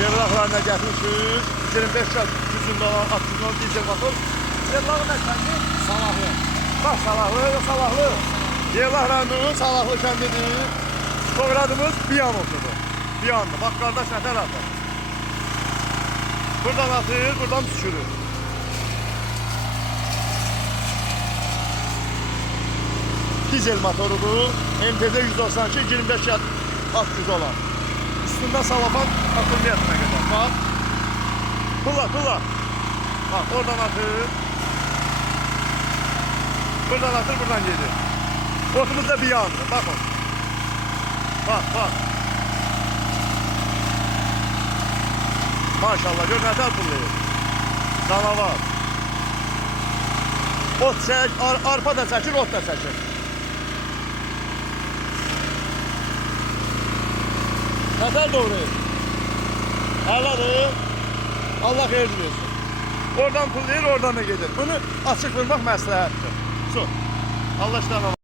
Yevraklarına gətirmişiz. 25 gücündə olan 60 dizel motor. Yevrağı da kəndi Salahlı. Bax Salahlı, Salahlı. Yevraklarının Salahlı kəndidir. Toğradığımız Biyan otudur. Biyanlı. Bax qardaş nətər atır. Buradan atır, buradan düşürür. Dizel motorudur. MTZ 192 25 at gücü olan. Üstündə salafan akılliyatına kadar. Bak. Pulla. Bak oradan atır. Buradan atır, buradan gelir. Otumuz da bir yandı. Bakın. Bak. Maşallah gör ne kadar pullayır. Canavar. Ot çək, arpa da çəkir, ot da çəkir. Nətər doğru? Həladır. Allah xeyir versin. Oradan pullayır, oradan da gedir. Bunu açıq vurmaq məsləhətdir. Su. Allah işləmə.